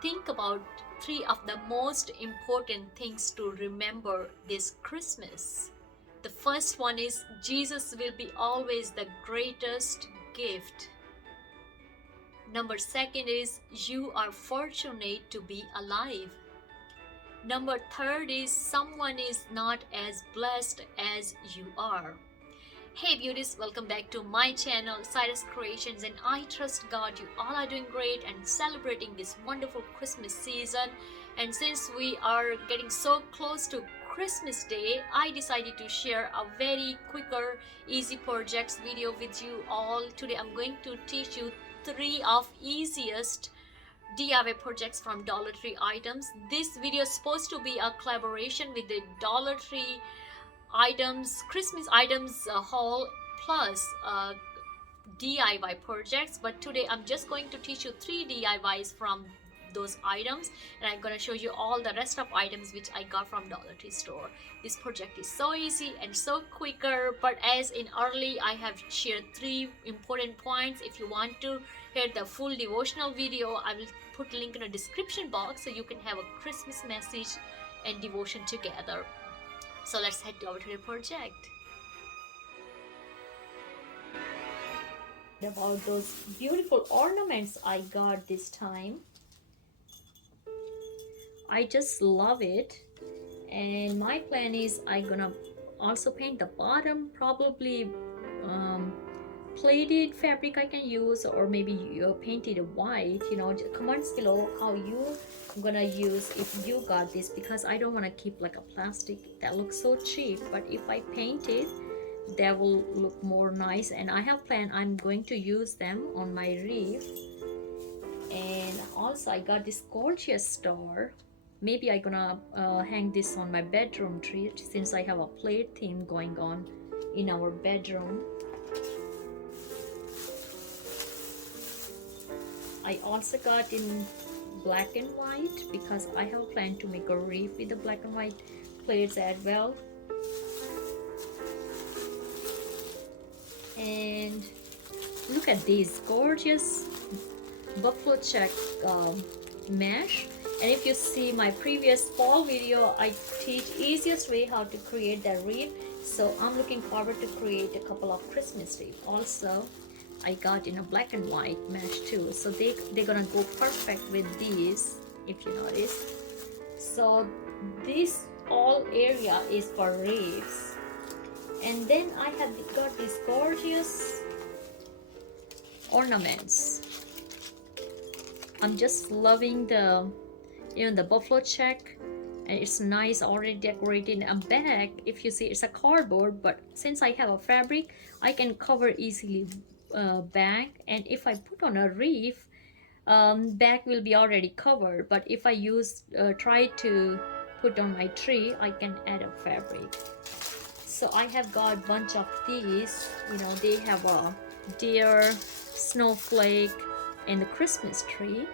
think about three of the most important things to remember this Christmas. The first one is Jesus will be always the greatest gift. Number second is you are fortunate to be alive. Number third is someone is not as blessed as you are. Hey beauties, welcome back to my channel Cyrus Creations, and I trust God you all are doing great and celebrating this wonderful Christmas season. And since we are getting so close to Christmas Day, I decided to share a very quicker easy projects video with you all. Today I'm going to teach you three of easiest DIY projects from Dollar Tree items. This video is supposed to be a collaboration with the Dollar Tree items, Christmas items haul plus DIY projects, but today I'm just going to teach you three DIYs from those items, and I'm going to show you all the rest of items which I got from Dollar Tree store. This project is so easy and so quicker, but as in early I have shared three important points. If you want to hear the full devotional video, I will put link in the description box so you can have a Christmas message and devotion together. So let's head over to the project. About those beautiful ornaments I got this time. I just love it, and my plan is I'm gonna also paint the bottom, probably plated fabric I can use, or maybe you paint it white. Comments below how you gonna use if you got this, because I don't want to keep like a plastic that looks so cheap, but if I paint it that will look more nice. And I have planned I'm going to use them on my wreath. And also I got this gorgeous star. Maybe I'm gonna hang this on my bedroom tree, since I have a plate theme going on in our bedroom. I also got in black and white because I have planned to make a wreath with the black and white plates as well. And look at this gorgeous buffalo check mesh. And if you see my previous fall video, I teach easiest way how to create that wreath. So I'm looking forward to create a couple of Christmas wreath. Also, I got in a black and white mesh too. So they're gonna go perfect with these, if you notice. So this all area is for wreaths. And then I have got these gorgeous ornaments. I'm just loving the the buffalo check, and it's nice, already decorated. A bag, if you see, it's a cardboard, but since I have a fabric, I can cover easily bag. And if I put on a wreath, bag will be already covered. But if I try to put on my tree, I can add a fabric. So I have got a bunch of these. They have a deer, snowflake, and the Christmas tree.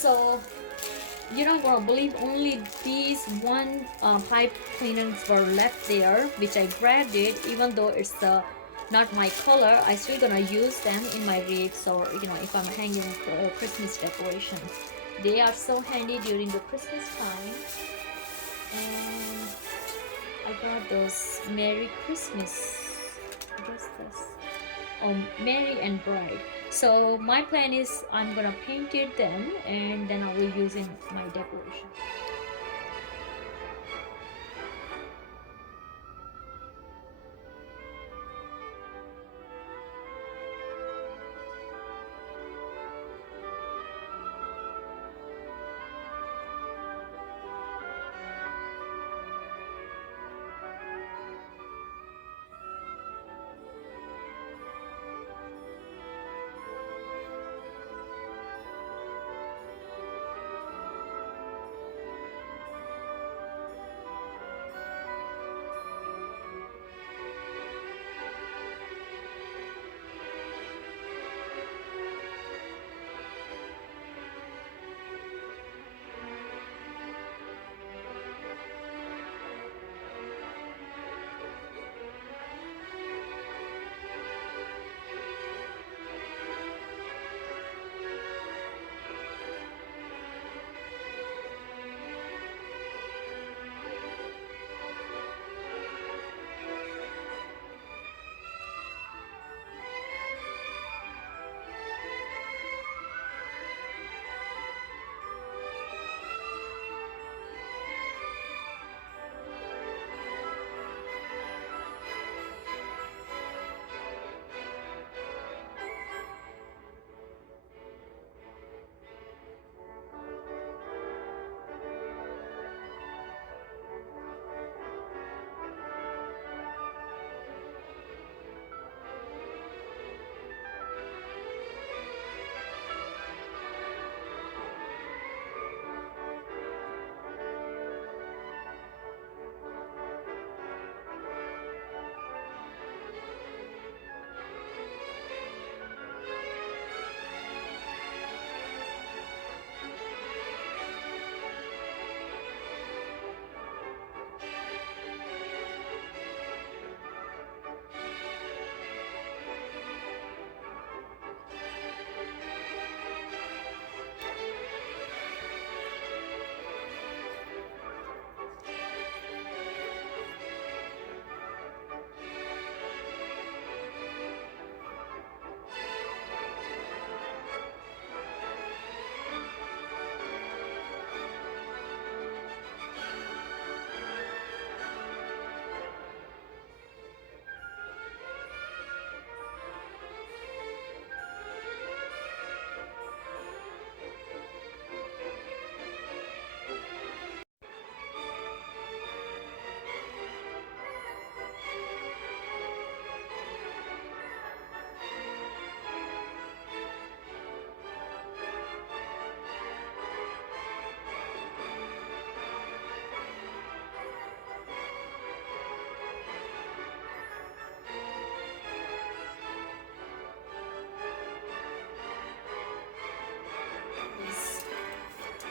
So you're not gonna believe, only these one pipe cleaners were left there, which I grabbed it. Even though it's not my color, I still gonna use them in my wreaths, or if I'm hanging for Christmas decorations. They are so handy during the Christmas time. And I got those Merry Christmas. What is this? Oh, Merry and Bright. So my plan is I'm gonna paint it them, and then I will use in my decoration.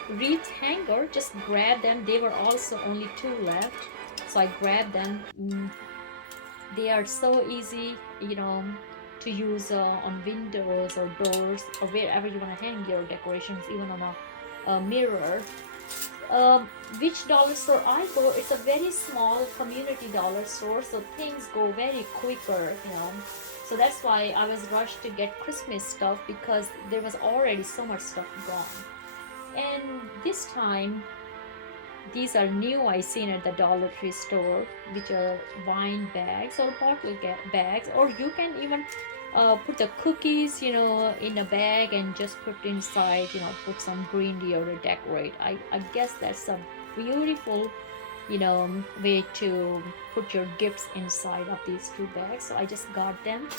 Wreath hanger, just grab them. They were also only two left, so I grabbed them. They are so easy, to use on windows or doors or wherever you want to hang your decorations, even on a mirror. Which dollar store I go, it's a very small community dollar store, so things go very quicker. So that's why I was rushed to get Christmas stuff, because there was already so much stuff gone. And this time, these are new I seen at the Dollar Tree store, which are wine bags or bottle bags, or you can even put the cookies, in a bag and just put inside, put some greenery or decorate. I guess that's a beautiful, way to put your gifts inside of these two bags. So I just got them.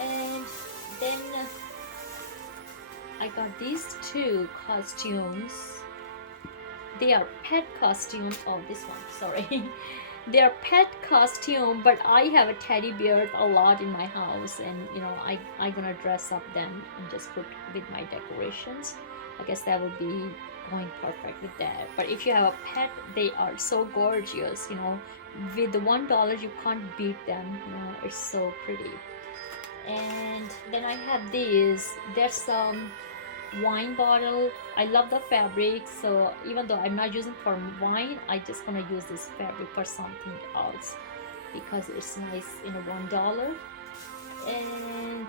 And then I got these two costumes. They are pet costumes. Oh, this one, sorry. They are pet costume, but I have a teddy bear a lot in my house, and I gonna dress up them and just put with my decorations. I guess that would be going perfect with that. But if you have a pet, they are so gorgeous, you know. With the $1, you can't beat them, you know. It's so pretty. And then I have these. There's some wine bottle. I love the fabric, so even though I'm not using for wine, I just gonna use this fabric for something else because it's nice in a $1. And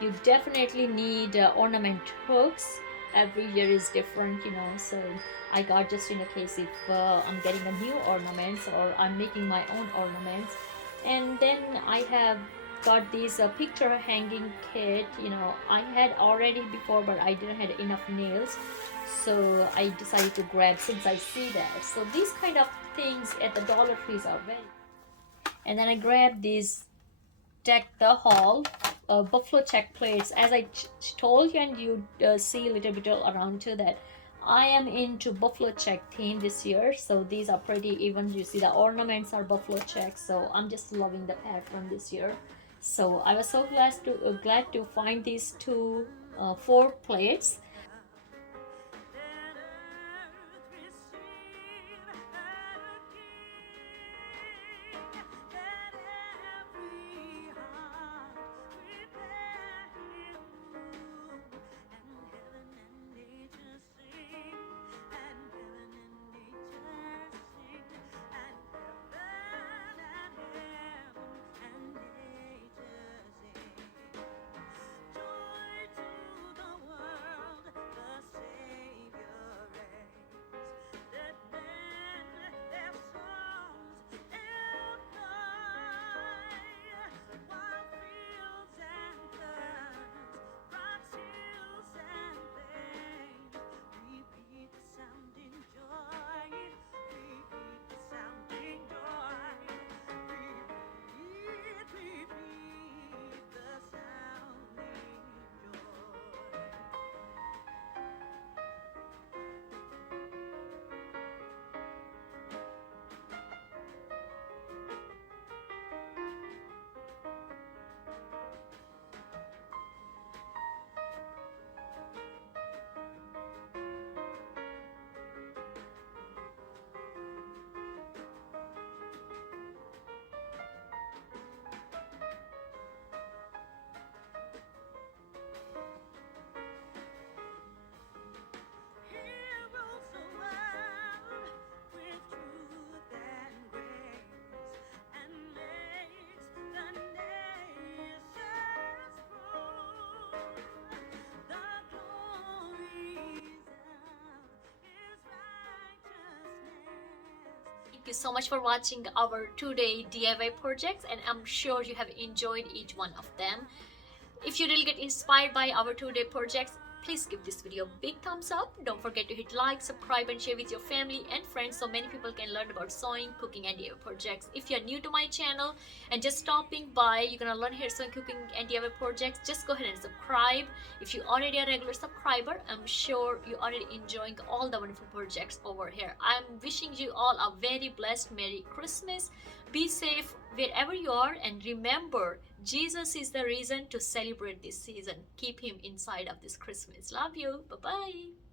you definitely need ornament hooks. Every year is different, you know, so I got just in a case if I'm getting a new ornaments or I'm making my own ornaments. And then I have got these picture hanging kit. You know, I had already before, but I didn't have enough nails, so I decided to grab since I see that. So these kind of things at the Dollar Trees are very. And then I grabbed these deck the hall buffalo check plates. As I told you, and you see a little bit around to that, I am into buffalo check theme this year, so these are pretty even. You see the ornaments are buffalo check, so I'm just loving the pattern this year. So I was so glad to find these two 4 plates. Thank you so much for watching our 2-day DIY projects, and I'm sure you have enjoyed each one of them. If you really get inspired by our 2-day projects, please give this video a big thumbs up. Don't forget to hit like, subscribe, and share with your family and friends so many people can learn about sewing, cooking, and DIY projects. If you're new to my channel and just stopping by, you're gonna learn here sewing, cooking, and DIY projects, just go ahead and subscribe. If you're already a regular subscriber, I'm sure you're already enjoying all the wonderful projects over here. I'm wishing you all a very blessed Merry Christmas. Be safe wherever you are, and remember, Jesus is the reason to celebrate this season. Keep him inside of this Christmas. Love you. Bye-bye.